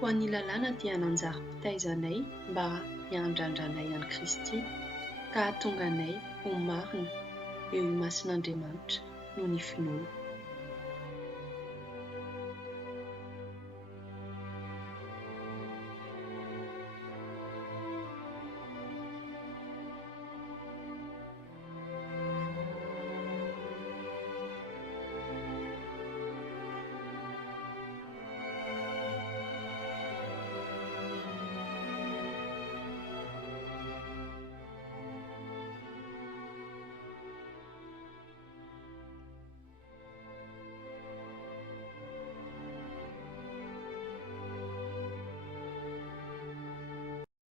Ho an'ny lalàna dia nanjary fitaizanay mba hiandrandranay an'i Kristy ka hahatonga anay ho marina eo imasin'Andriamanitra noho ny finoana.